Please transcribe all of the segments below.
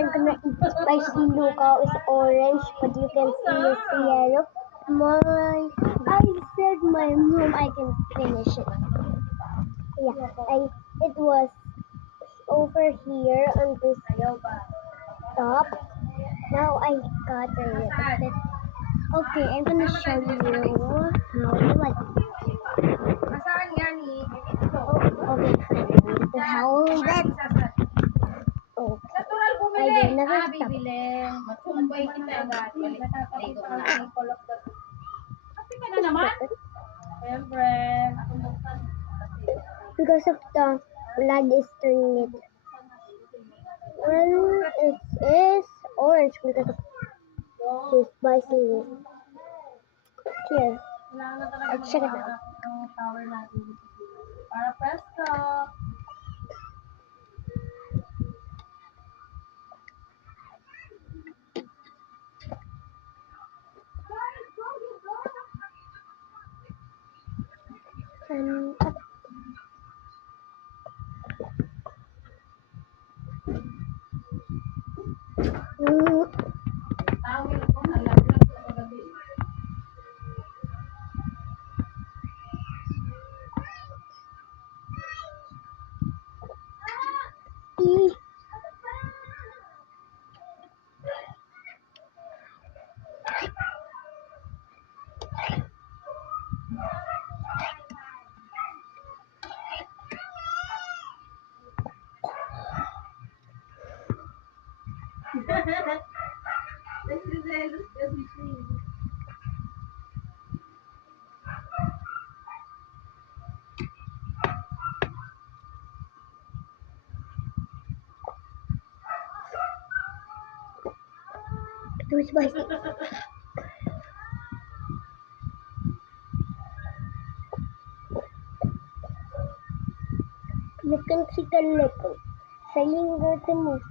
I'm gonna eat spicy lugaw. It's orange, but you can see it's yellow. I said my mom I can finish it. Yeah, it was over here on this top. Now I got a little bit. Okay, I'm gonna show you how you like it. Okay, fine. The how that. Okay. Natural I bumili. will never stop. Bibilin. Matsumbay kita agad. Ligo na. Kasi ka na naman. Siyempre. Because of the blood is turning it. Well, it is orange because of this spicy. Here, check it out. Ang power natin. Para presto. And Tawil ko. Nalaglag sa kagabi. Nagsiselos kasi siya. too spicy. You can see the lip saying the move.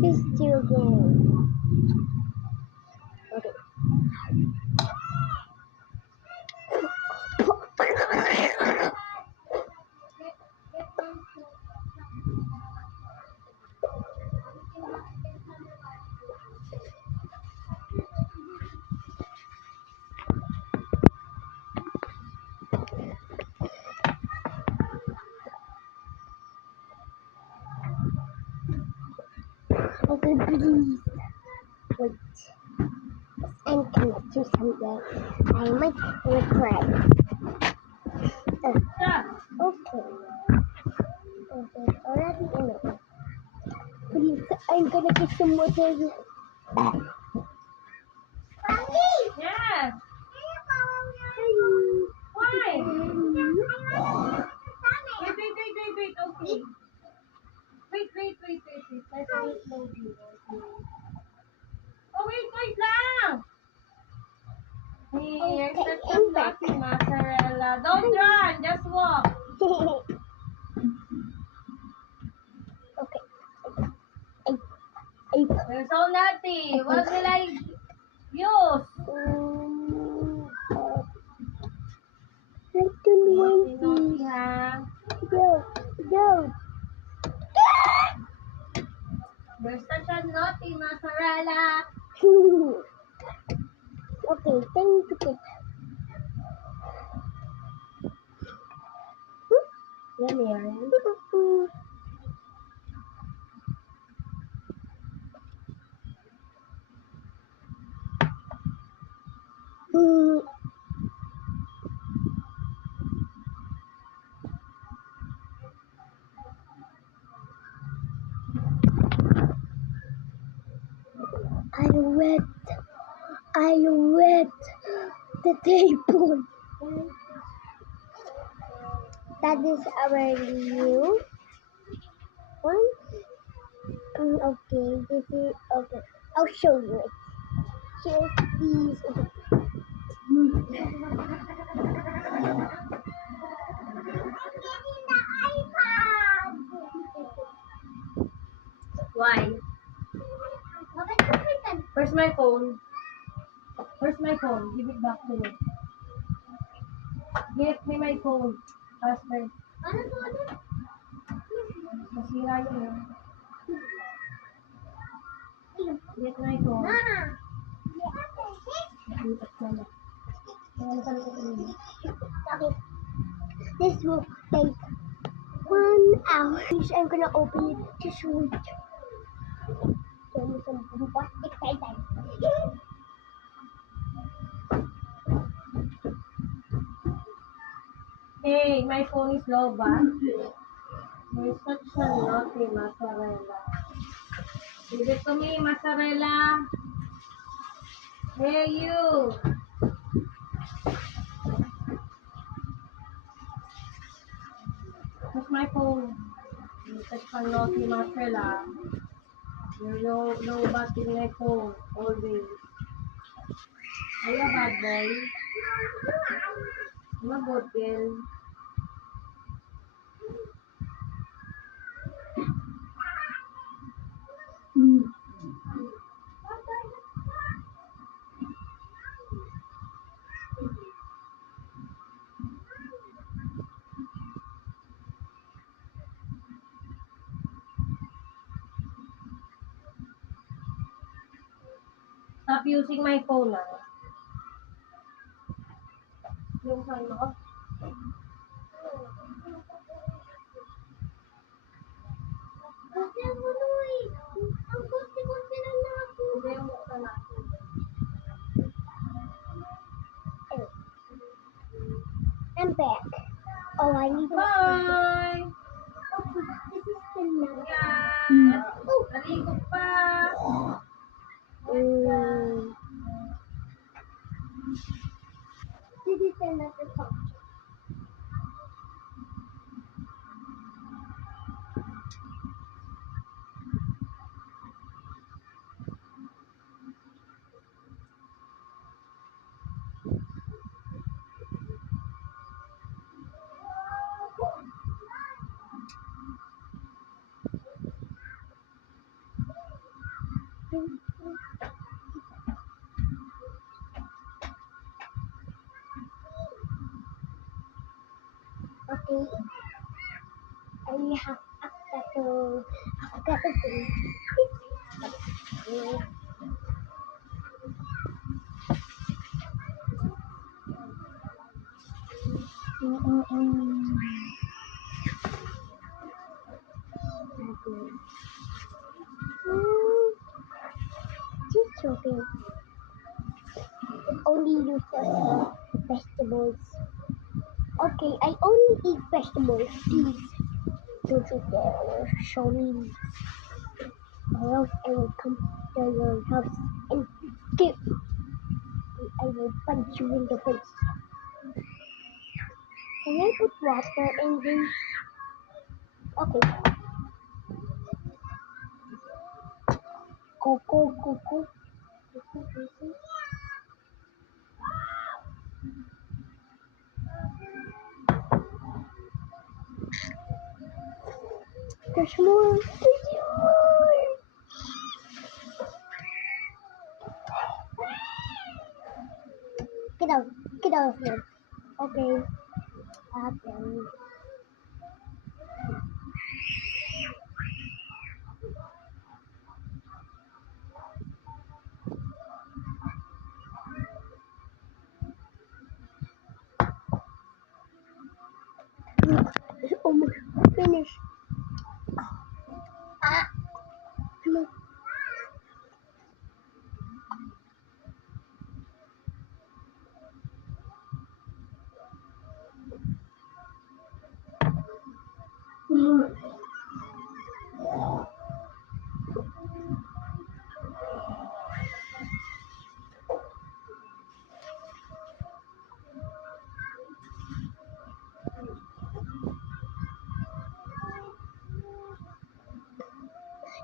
He's still game. Okay. Okay, please. Wait. I'm gonna do something I might regret. Okay. Okay, already enough. Please, I'm gonna get some water. Yes. Why? Wait. Okay. Wait. Let's wait slowly. Oh, wait lang. Here's the chocolate mozzarella. Don't run, just walk. Okay. You're so naughty. What will I use? I don't want Naughty, ha? Go. You're such a naughty mozzarella. Okay, thank you. Yan yan. I wet the table. That is our new one. Okay, this is okay. I'll show you it. Here's these. Why? Bakit ko pintan? Where's my phone? Where's my phone? Give it back to me. Give me my phone. Husband. Ano to? Ano? Masira yun eh. Get my phone. Mama! Nakipat na na. Ayan ka na ito. Okay. This will take 1 hour. I'm gonna open it. Just wait. Show me some bombastic title. Hey, my phone is low back. You're such a naughty mozzarella. Give it to me, mozzarella. Hey, you. Where's my phone? You're such a naughty mozzarella. You're low batting my phone always. Are you a bad boy? I'm a good girl. Stop using my phone ah. Yung ano? Kasi ang gulo eh. Ang kunti-kunti lang na ako. Hindi yung mukha natin. I'm back. Oh, I need to. Bye! This is the number. Yan! Naligo pa! This is another part. Okay. I have got to do. Just joking. Only use vegetables. Okay, I only eat vegetables. Please don't you dare show me, or else I will come to your house and give. I will punch you in the face. Can I put water in this? Okay. Coco. There's more. Get out of here. Okay. Okay. It's almost finished. Come on.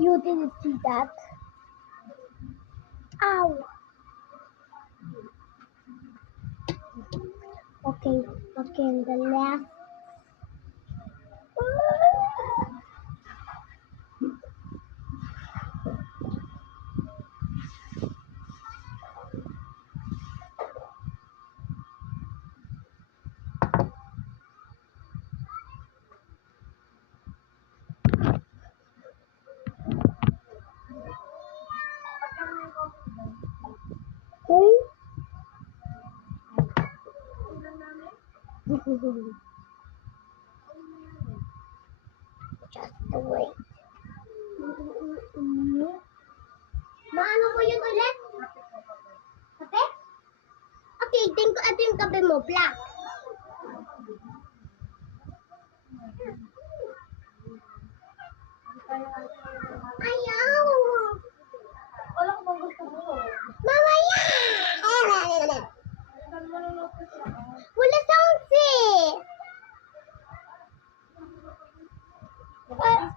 You didn't see that. Ow. Okay, and the last. Just wait. Maano mo yun ulit? Kape? Okay, ito yung kape mo, black. Ayaw! Wala ko bang gusto mo? Mamaya! Wala sounds eh!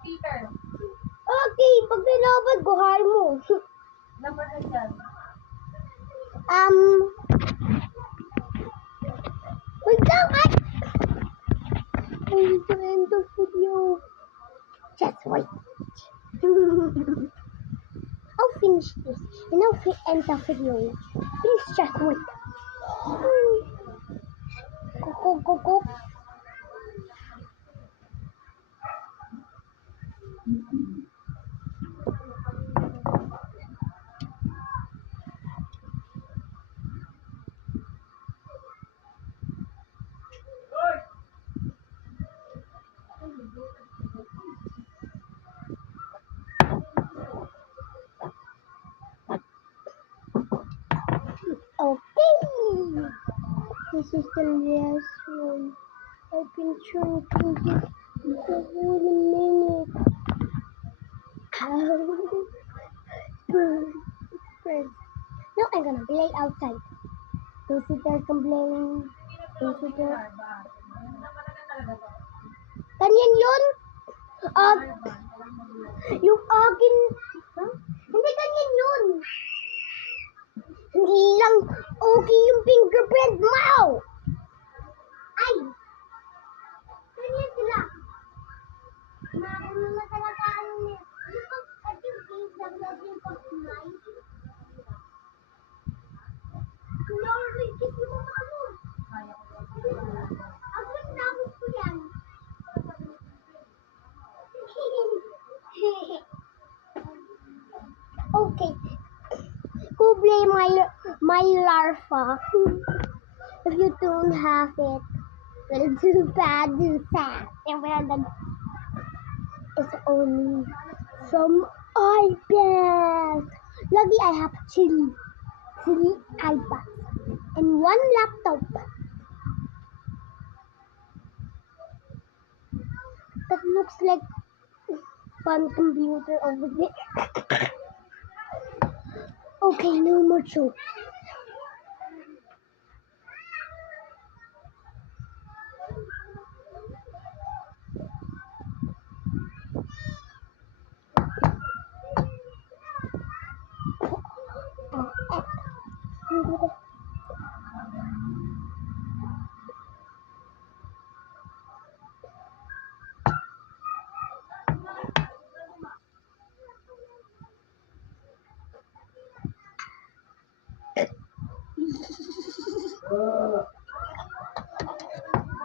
Speaker. Okay, pag nilabad, guhay mo. Number na dyan. Wait lang, I need to end the video. Just wait. I'll finish this and I'll end the video. Please just wait. Go. Okay. This is the last one. I've been trying to get the whole minute. Now I'm gonna play outside. Don't sit there complaining. Don't sit there. Ganyan yun? Yung akin. Huh? Hindi ganyan yun. Hindi lang okay yung fingerprint mo. Ay! Ganyan sila. Marunong na talaga ano niya. At yung game na yung pag-smile. Glory, kiss mo mga ano. Ako tapos ko yan. Okay. Go play my larva. If you don't have it, well, too bad, too sad. It's only from iPad. Lucky I have three iPads and one laptop. That looks like fun computer over there. Okay, no more jokes.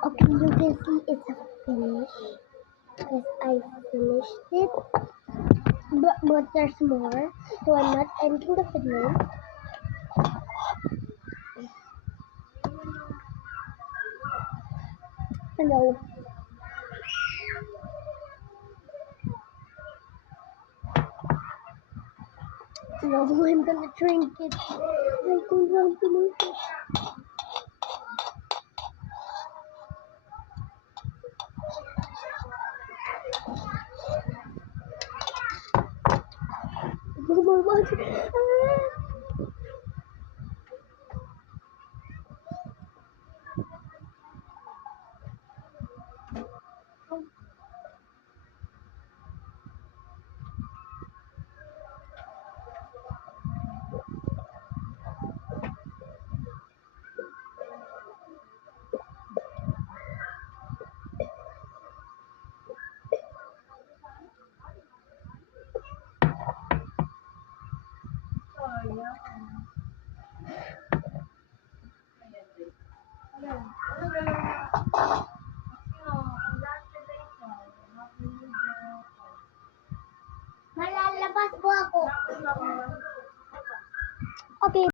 Okay, you can see it's finished because I finished it, but there's more, so I'm not ending the video. Hello. No, I'm gonna drink it. I don't want to lose it. No more water. Malalabas po ako. Okay.